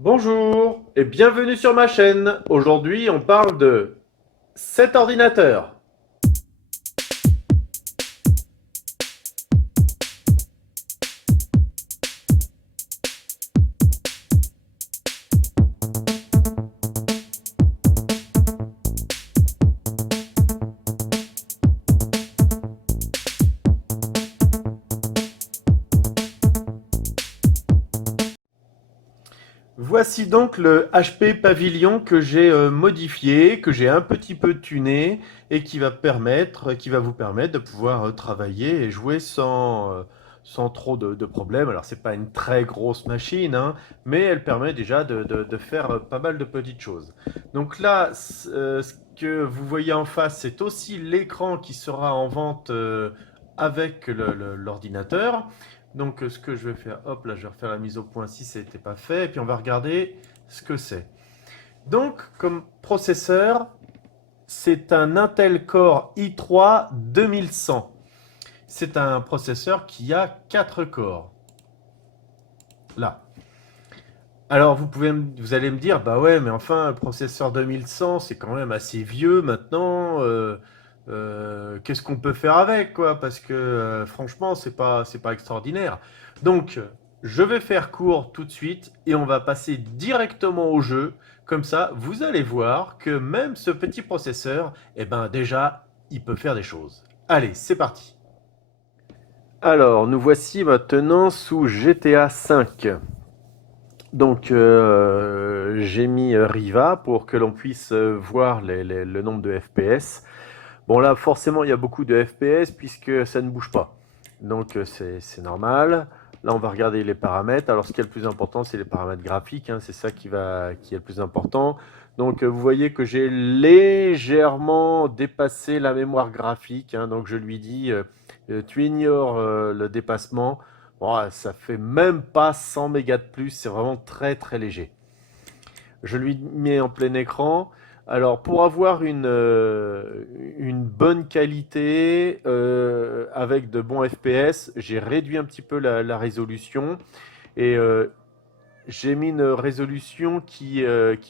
Bonjour et bienvenue sur ma chaîne. Aujourd'hui, on parle de cet ordinateur. Voici donc le HP Pavilion que j'ai modifié, que j'ai un petit peu tuné et qui va vous permettre de pouvoir travailler et jouer sans trop de problèmes. Alors c'est pas une très grosse machine, hein, mais elle permet déjà de faire pas mal de petites choses. Donc là, ce que vous voyez en face, c'est aussi l'écran qui sera en vente avec l'ordinateur. Donc ce que je vais faire, hop là je vais refaire la mise au point si ce n'était pas fait, et puis on va regarder ce que c'est. Donc comme processeur, c'est un Intel Core i3 2100. C'est un processeur qui a 4 corps. Là. Alors vous allez me dire, bah ouais, mais enfin, le processeur 2100, c'est quand même assez vieux maintenant. Qu'est-ce qu'on peut faire avec, quoi? Parce que franchement, c'est pas extraordinaire. Donc, je vais faire court tout de suite et on va passer directement au jeu. Comme ça, vous allez voir que même ce petit processeur, eh ben déjà, il peut faire des choses. Allez, c'est parti. Alors, nous voici maintenant sous GTA 5. Donc, j'ai mis Riva pour que l'on puisse voir le nombre de FPS. Bon, là, forcément, il y a beaucoup de FPS puisque ça ne bouge pas. Donc, c'est normal. Là, on va regarder les paramètres. Alors, ce qui est le plus important, c'est les paramètres graphiques, hein. C'est ça qui est le plus important. Donc, vous voyez que j'ai légèrement dépassé la mémoire graphique, hein. Donc, je lui dis, tu ignores le dépassement. Bon, ça fait même pas 100 mégas de plus, c'est vraiment très très léger. Je lui mets en plein écran. Alors pour avoir une bonne qualité avec de bons FPS, j'ai réduit un petit peu la résolution et j'ai mis une résolution qui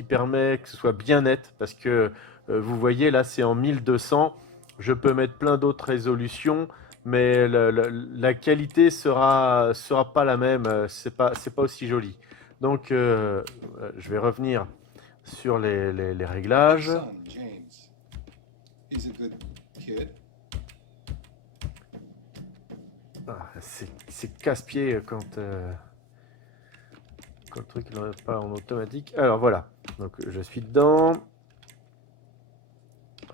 permet que ce soit bien net parce que vous voyez là c'est en 1200. Je peux mettre plein d'autres résolutions, mais la qualité sera pas la même. C'est pas aussi joli. Donc je vais revenir sur les réglages. Son, James. He's a good kid. Ah, c'est casse-pied quand le truc n'est pas en automatique. Alors voilà. Donc je suis dedans.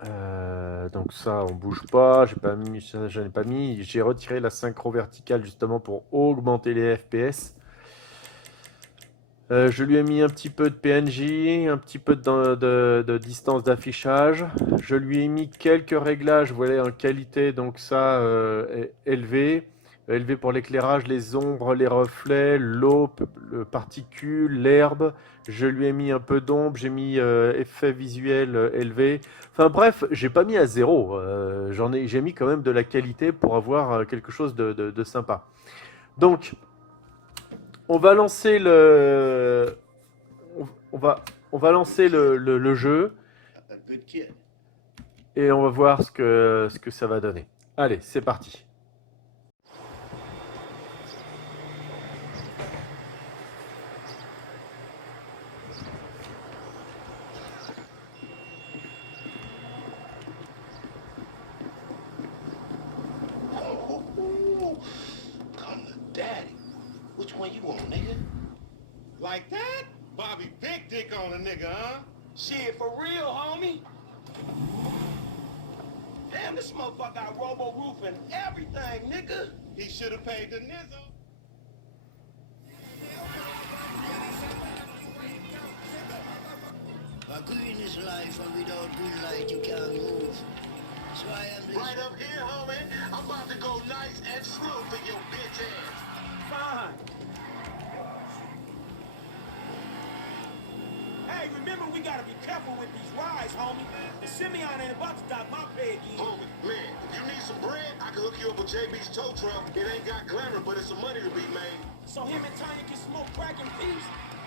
Donc ça, on bouge pas. J'ai pas mis, ça, je n'ai pas mis. J'ai retiré la synchro verticale justement pour augmenter les FPS. Je lui ai mis un petit peu de PNJ, un petit peu de distance d'affichage. Je lui ai mis quelques réglages, voilà, en qualité, donc ça, élevé. Élevé pour l'éclairage, les ombres, les reflets, l'eau, le particule, l'herbe. Je lui ai mis un peu d'ombre, j'ai mis effet visuel élevé. Enfin bref, j'ai pas mis à zéro. J'ai mis quand même de la qualité pour avoir quelque chose de sympa. Donc, on va lancer le, on va, on va lancer le jeu A good kid. et on va voir ce que ça va donner. Allez, c'est parti. Oh, come to daddy. Which one you want, nigga? Like that? Bobby big dick on a nigga, huh? Shit, for real, homie. Damn, this motherfucker got robo roof and everything, nigga. He should have paid the nizzo. A green is life, and without green light you can't move. So I am this. Right up here, homie. I'm about to go nice and slow for your bitch ass. Fine. Hey, remember we gotta be careful with these rides, homie. The Simeon ain't about to dock my pay again. Homie, man, if you need some bread, I can hook you up with JB's tow truck. It ain't got glamour, but it's some money to be made. So him and Tanya can smoke crack in peace?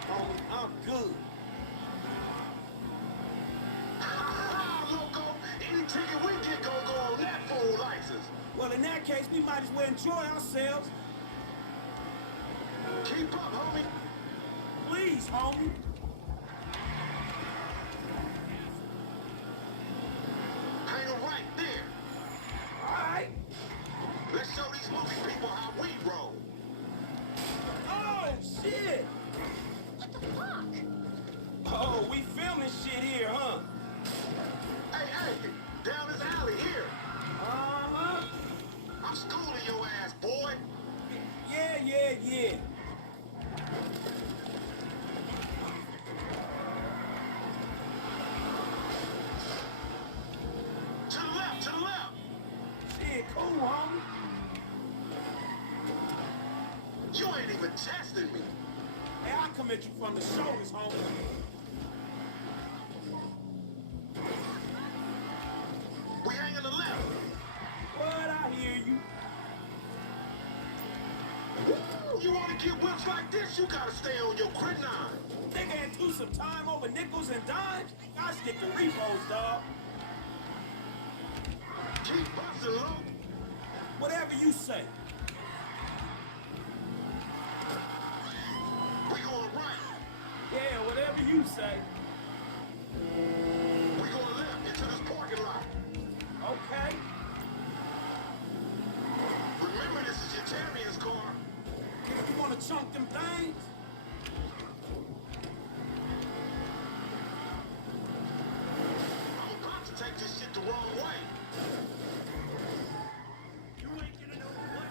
homie. I'm good. Loco, any ticket we get gonna go on that fool license. Well, in that case, we might as well enjoy ourselves. Keep up, homie. Please, homie. Hang 'em right there. All right. Let's show these movie people how we roll. Oh, shit. What the fuck? Oh, we filming shit here, huh? Hey, down this alley here. Uh-huh. I'm schooling your ass, boy. Yeah. To the left, to the left. Shit, cool, homie. You ain't even testing me. Hey, I come at you from the shoulders, homie. We hang on the left. What? I hear you. Woo, you wanna get whips like this, you gotta stay on your grid 9. Nigga and do some time over nickels and dimes? I stick to repos, dog. Keep busting, low. Whatever you say. We going right. Yeah, whatever you say. We going left into this parking lot. Okay. Remember, this is your champion's car. You wanna chunk them things? I'm about to take this shit the wrong way. You ain't gonna know what.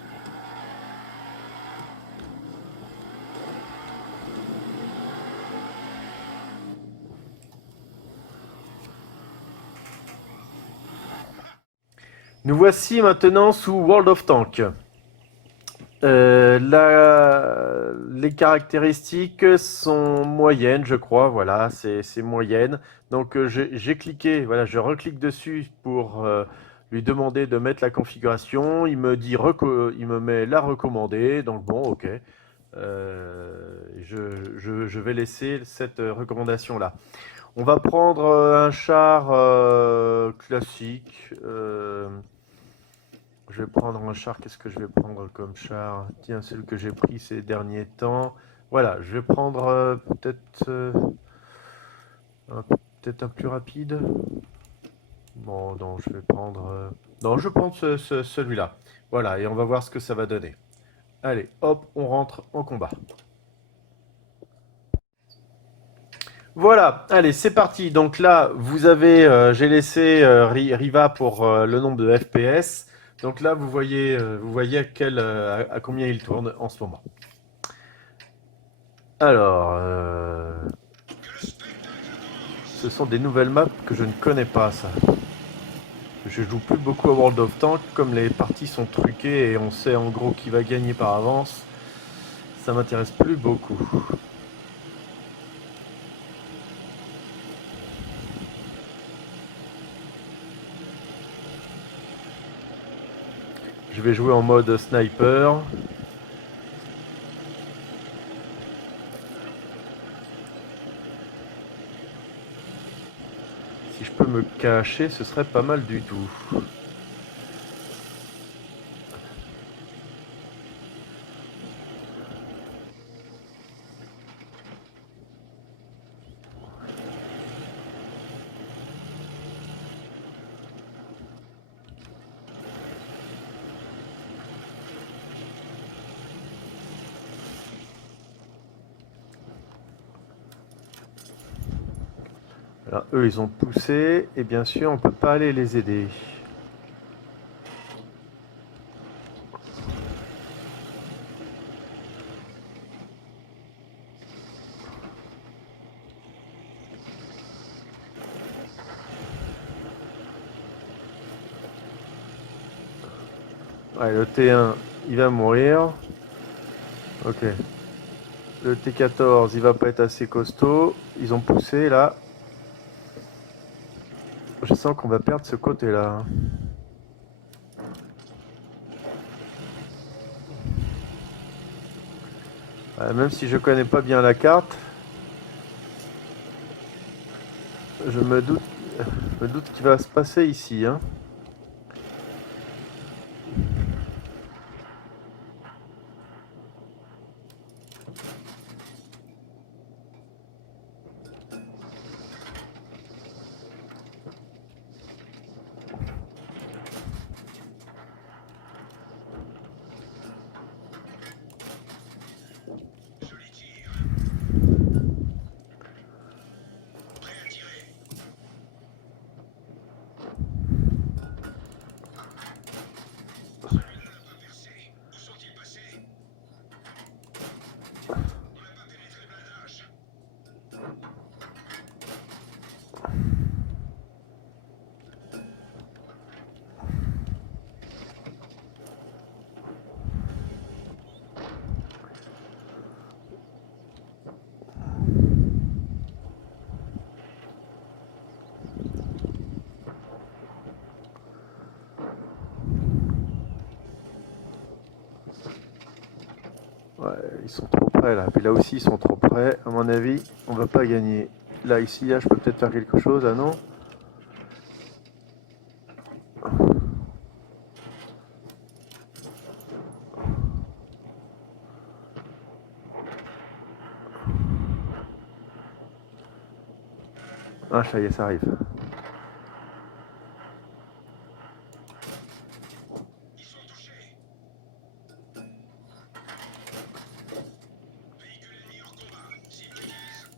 Nous voici maintenant sous World of Tanks. Les caractéristiques sont moyennes, je crois. Voilà, c'est moyenne. Donc j'ai cliqué, voilà, je reclique dessus pour lui demander de mettre la configuration. Il me dit il me met la recommandée. Donc bon, ok. Je vais laisser cette recommandation là. On va prendre un char classique. Je vais prendre un char. Qu'est-ce que je vais prendre comme char? Tiens, celui que j'ai pris ces derniers temps. Voilà, je vais prendre peut-être un plus rapide. Bon, non, je vais prendre. Non, je vais prendre celui-là. Voilà, et on va voir ce que ça va donner. Allez, hop, on rentre en combat. Voilà, allez, c'est parti. Donc là, vous avez, j'ai laissé Riva pour le nombre de FPS. Donc là, vous voyez à combien il tourne en ce moment. Alors, ce sont des nouvelles maps que je ne connais pas, ça. Je joue plus beaucoup à World of Tanks, comme les parties sont truquées et on sait en gros qui va gagner par avance. Ça m'intéresse plus beaucoup. Je vais jouer en mode sniper. Si je peux me cacher, ce serait pas mal du tout. Alors, eux, ils ont poussé, et bien sûr, on peut pas aller les aider. Ouais, le T1, il va mourir. Ok. Le T14, il va pas être assez costaud. Ils ont poussé, là. Je sens qu'on va perdre ce côté-là. Même si je connais pas bien la carte, Je me doute qu'il va se passer ici, hein. Joli tir. Prêt à tirer. Celui-là n'a pas percé. Où sont-ils passés? On n'a pas pénétré le blindage. Ouais, ils sont trop près là. Puis là aussi, ils sont trop près. À mon avis, on va pas gagner. Là, ici, là, je peux peut-être faire quelque chose. Ah non? Ah, ça y est, ça arrive. Ils sont touchés. Véhicule ennemi hors combat. Cible grise.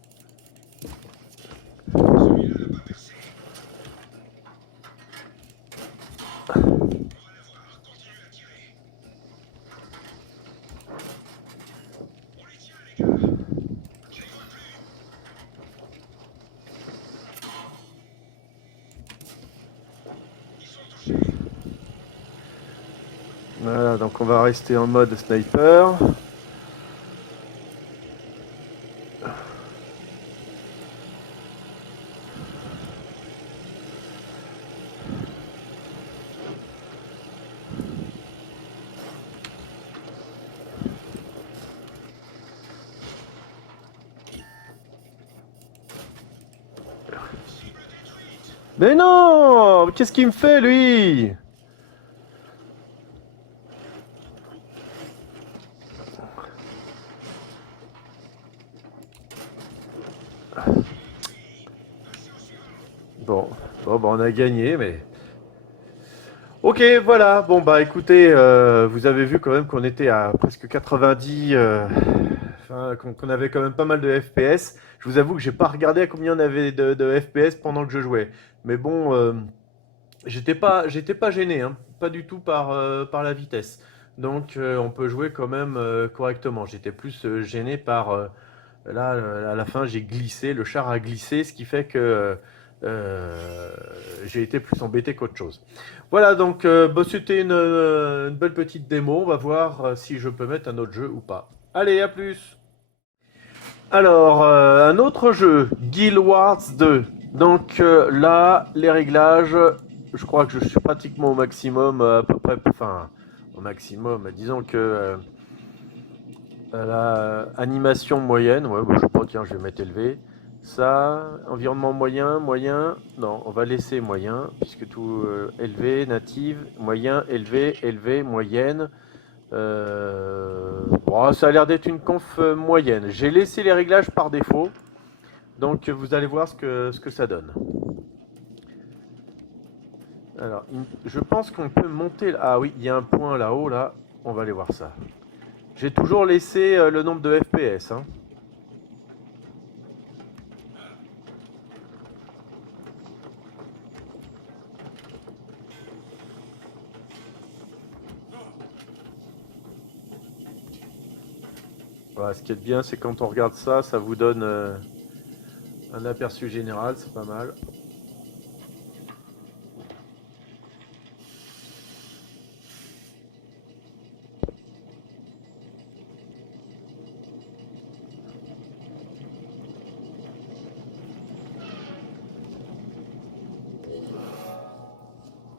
Celui-là n'a pas percé. On va l'avoir. Continuez à tirer. On les tient, les gars. Je les vois plus. Ils sont touchés. Voilà, donc on va rester en mode sniper. Cible détruite. Mais non! Qu'est-ce qu'il me fait, lui? Bon, bon, on a gagné, mais... Ok, voilà. Bon, bah écoutez, vous avez vu quand même qu'on était à presque 90, enfin, qu'on avait quand même pas mal de FPS. Je vous avoue que j'ai pas regardé à combien on avait de FPS pendant que je jouais. Mais bon, j'étais pas gêné, hein, pas du tout par la vitesse. Donc, on peut jouer quand même correctement. J'étais plus gêné par là, à la fin, j'ai glissé, le char a glissé, ce qui fait que j'ai été plus embêté qu'autre chose. Voilà, donc bah, c'était une belle petite démo. On va voir si je peux mettre un autre jeu ou pas. Allez, à plus. Alors, un autre jeu, Guild Wars 2. Donc là, les réglages, je crois que je suis pratiquement au maximum, à peu près, enfin, au maximum. Disons que la animation moyenne, ouais, bah, je sais pas, tiens, je vais mettre élevé. Ça, environnement moyen, moyen, non, on va laisser moyen, puisque tout élevé, native, moyen, élevé, élevé, moyenne. Bon, ça a l'air d'être une conf moyenne. J'ai laissé les réglages par défaut, donc vous allez voir ce que ça donne. Alors, je pense qu'on peut monter. Ah oui, il y a un point là-haut, là. On va aller voir ça. J'ai toujours laissé le nombre de FPS, hein. Voilà, ce qui est bien, c'est quand on regarde ça, ça vous donne un aperçu général, c'est pas mal.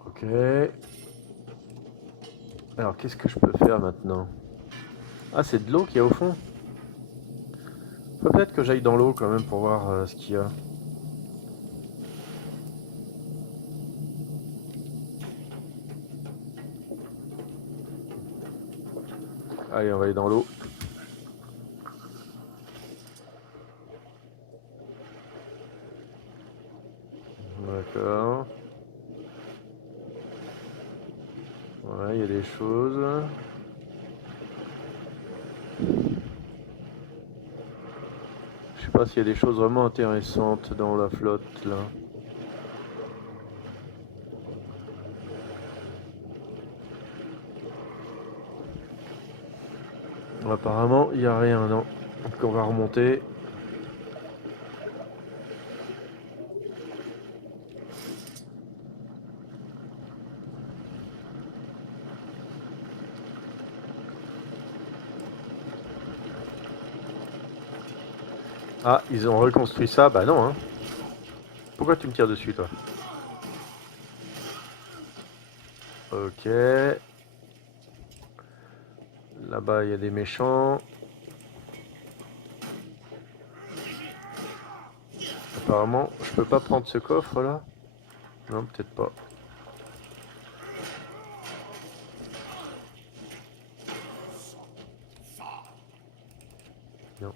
Ok. Alors, qu'est-ce que je peux faire maintenant? Ah, c'est de l'eau qu'il y a au fond. Faut peut-être que j'aille dans l'eau quand même pour voir ce qu'il y a. Allez, on va aller dans l'eau. D'accord. Voilà, il y a des choses. Je sais pas s'il y a des choses vraiment intéressantes dans la flotte là. Apparemment, il n'y a rien, non. Donc on va remonter. Ah, ils ont reconstruit ça? Bah non, hein. Pourquoi tu me tires dessus, toi? Ok. Là-bas, il y a des méchants. Apparemment, je peux pas prendre ce coffre là? Non, peut-être pas. Non.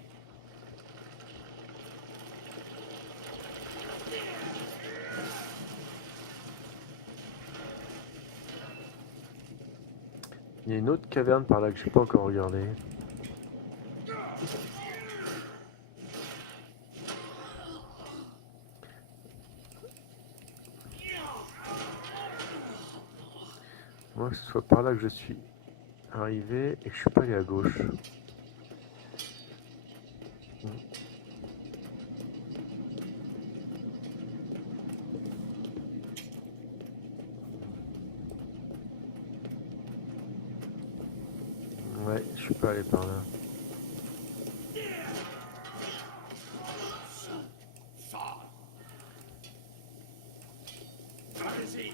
Il y a une autre caverne par là que j'ai pas encore regardé. Moi, que ce soit par là que je suis arrivé et que je suis pas allé à gauche. Ouais, je suis pas allé par là. Allez-y.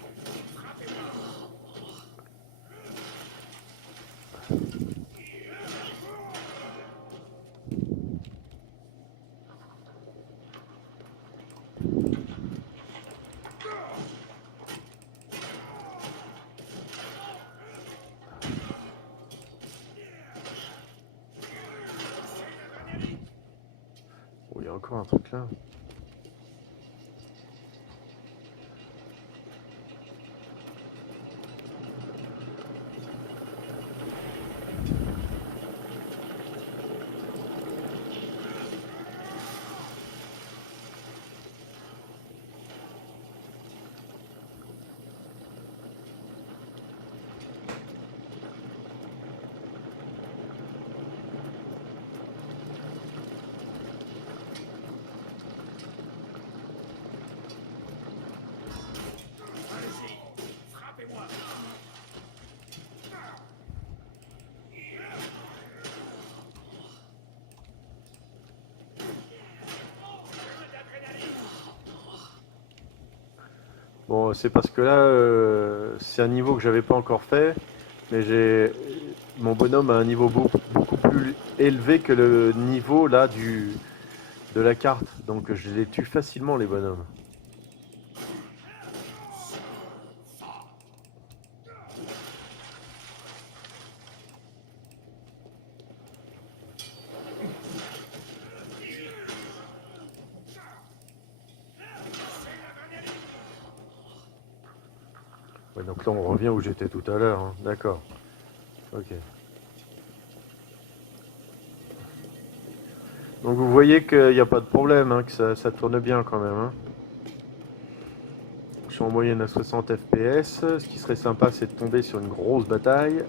Oh, il y a encore un truc là. Allez-y. Frappez-moi. Bon, c'est parce que là, c'est un niveau que j'avais pas encore fait, mais j'ai mon bonhomme a un niveau beaucoup plus élevé que le niveau là de la carte, donc je les tue facilement les bonhommes. Ouais, donc là on revient où j'étais tout à l'heure, hein. D'accord. Ok. Donc vous voyez qu'il n'y a pas de problème, hein, que ça tourne bien quand même, hein. Je suis en moyenne à 60 FPS. Ce qui serait sympa, c'est de tomber sur une grosse bataille.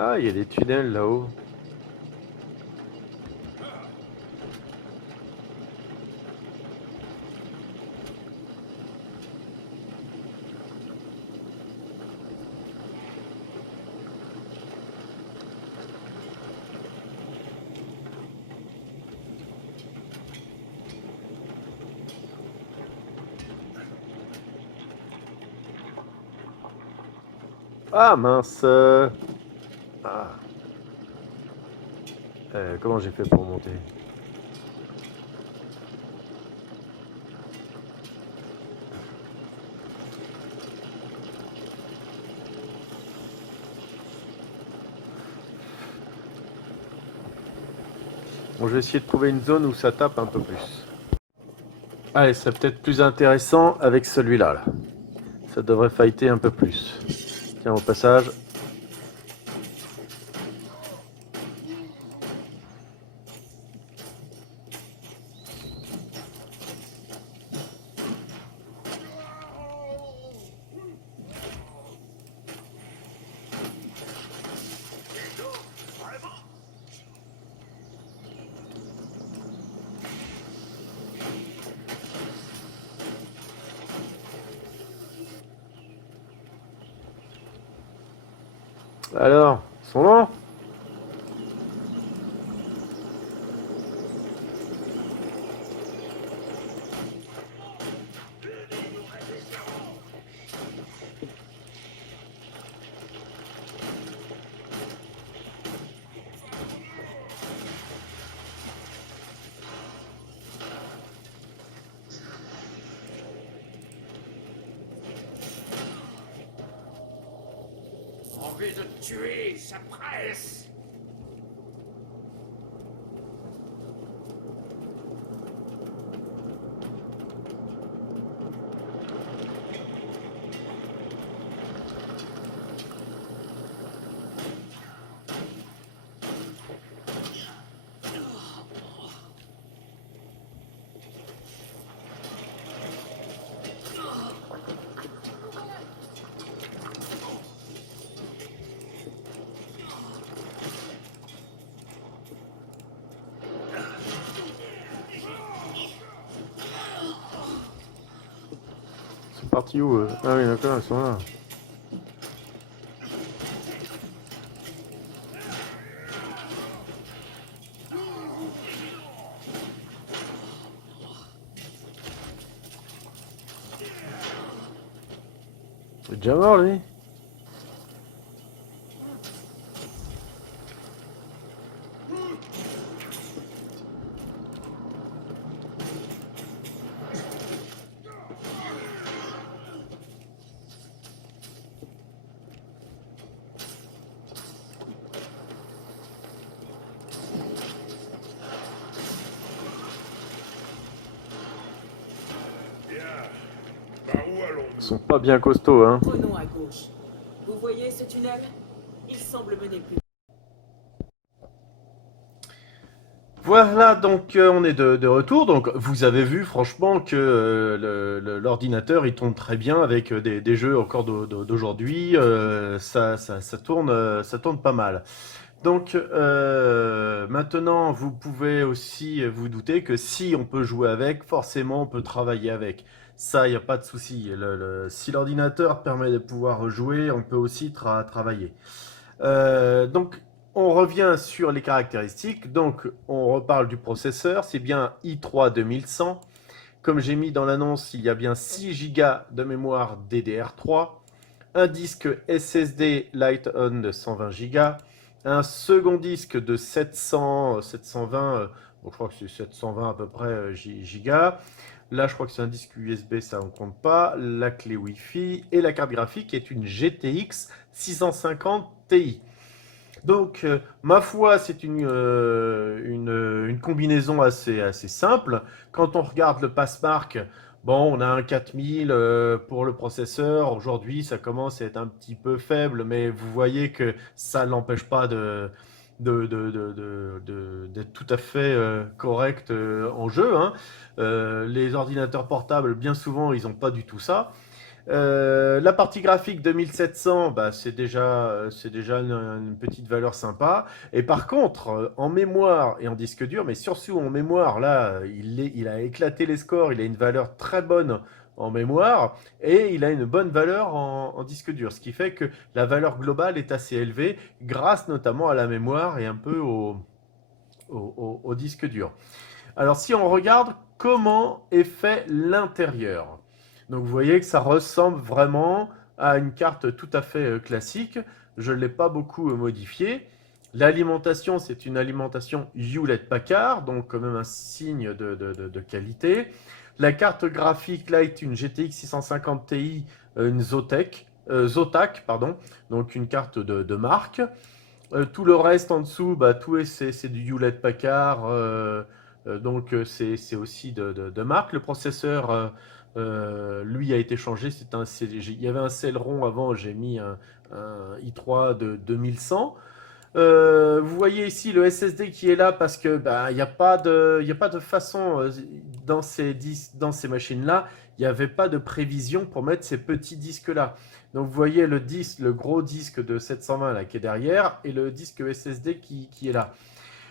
Ah, il y a des tunnels là-haut. Ah mince. Ah. Comment j'ai fait pour monter? Bon, je vais essayer de trouver une zone où ça tape un peu plus. Allez, c'est peut-être plus intéressant avec celui-là. Là. Ça devrait fighter un peu plus. Tiens, au passage. Alors, ils sont lents? Envie de tuer, ça presse. Ils sont partis où Ah oui, d'accord, ils sont là. Il est déjà mort, lui? Par où allons-nous? Ils sont pas bien costauds, hein. Prenons à gauche. Vous voyez ce tunnel? Il semble mener plus. Voilà, donc on est de retour. Donc vous avez vu franchement que l'ordinateur il tourne très bien avec des jeux encore d'aujourd'hui. Ça tourne pas mal. Donc maintenant vous pouvez aussi vous douter que si on peut jouer avec, forcément on peut travailler avec. Ça, il n'y a pas de souci. Si l'ordinateur permet de pouvoir jouer, on peut aussi travailler. Donc, on revient sur les caractéristiques. Donc, on reparle du processeur. C'est bien i3 2100. Comme j'ai mis dans l'annonce, il y a bien 6 Go de mémoire DDR3, un disque SSD Light-On de 120 Go, un second disque de 720, bon, je crois que c'est 720 à peu près Go. Là, je crois que c'est un disque USB, ça on compte pas. La clé Wi-Fi et la carte graphique est une GTX 650 Ti. Donc, ma foi, c'est une combinaison assez simple. Quand on regarde le Passmark, bon, on a un 4000 pour le processeur. Aujourd'hui, ça commence à être un petit peu faible, mais vous voyez que ça ne l'empêche pas d'être tout à fait correct en jeu, hein. Les ordinateurs portables, bien souvent, ils n'ont pas du tout ça. La partie graphique 2700, bah, c'est déjà une petite valeur sympa. Et par contre, en mémoire et en disque dur, mais surtout en mémoire, là, il a éclaté les scores. Il a une valeur très bonne en mémoire et il a une bonne valeur en disque dur. Ce qui fait que la valeur globale est assez élevée grâce notamment à la mémoire et un peu au disque dur. Alors, si on regarde comment est fait l'intérieur, donc vous voyez que ça ressemble vraiment à une carte tout à fait classique. Je ne l'ai pas beaucoup modifiée. L'alimentation, c'est une alimentation Hewlett-Packard, donc quand même un signe de qualité. La carte graphique là est une GTX 650 Ti, une Zotac, pardon, donc une carte de marque. Tout le reste en dessous, bah, c'est du Hewlett-Packard, donc c'est aussi de marque. Le processeur, lui, a été changé. Il y avait un Celeron avant, j'ai mis un i3 de 2100. Vous voyez ici le SSD qui est là parce que bah, il y a pas de façon dans ces machines-là, il n'y avait pas de prévision pour mettre ces petits disques-là. Donc vous voyez le disque, le gros disque de 720 là qui est derrière et le disque SSD qui est là.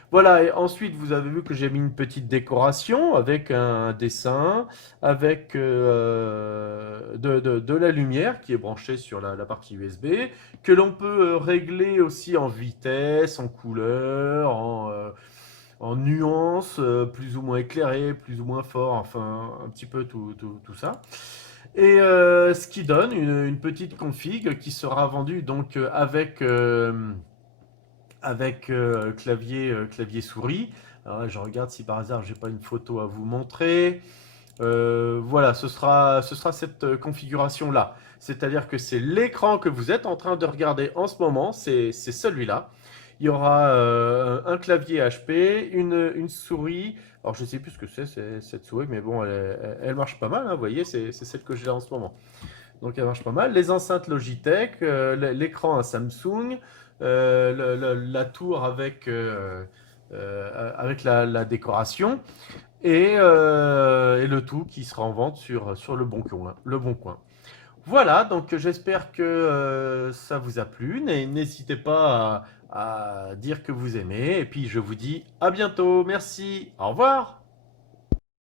Voilà, et ensuite vous avez vu que j'ai mis une petite décoration avec un dessin, avec de la lumière qui est branchée sur la partie USB, que l'on peut régler aussi en vitesse, en couleur, en nuances, plus ou moins éclairé, plus ou moins fort, enfin un petit peu tout ça. Et ce qui donne une petite config qui sera vendue donc avec clavier souris. Alors là, je regarde si par hasard j'ai pas une photo à vous montrer. Voilà, ce sera cette configuration là. C'est-à-dire que c'est l'écran que vous êtes en train de regarder en ce moment, c'est celui-là. Il y aura un clavier HP, une souris. Alors je sais plus ce que c'est cette souris, mais bon, elle marche pas mal, hein, vous voyez, c'est celle que j'ai là en ce moment. Donc elle marche pas mal. Les enceintes Logitech, l'écran un Samsung, la tour avec la décoration et le tout qui sera en vente sur le Bon Coin. Le Bon Coin. Voilà, donc j'espère que ça vous a plu. N'hésitez pas à dire que vous aimez. Et puis je vous dis à bientôt. Merci. Au revoir.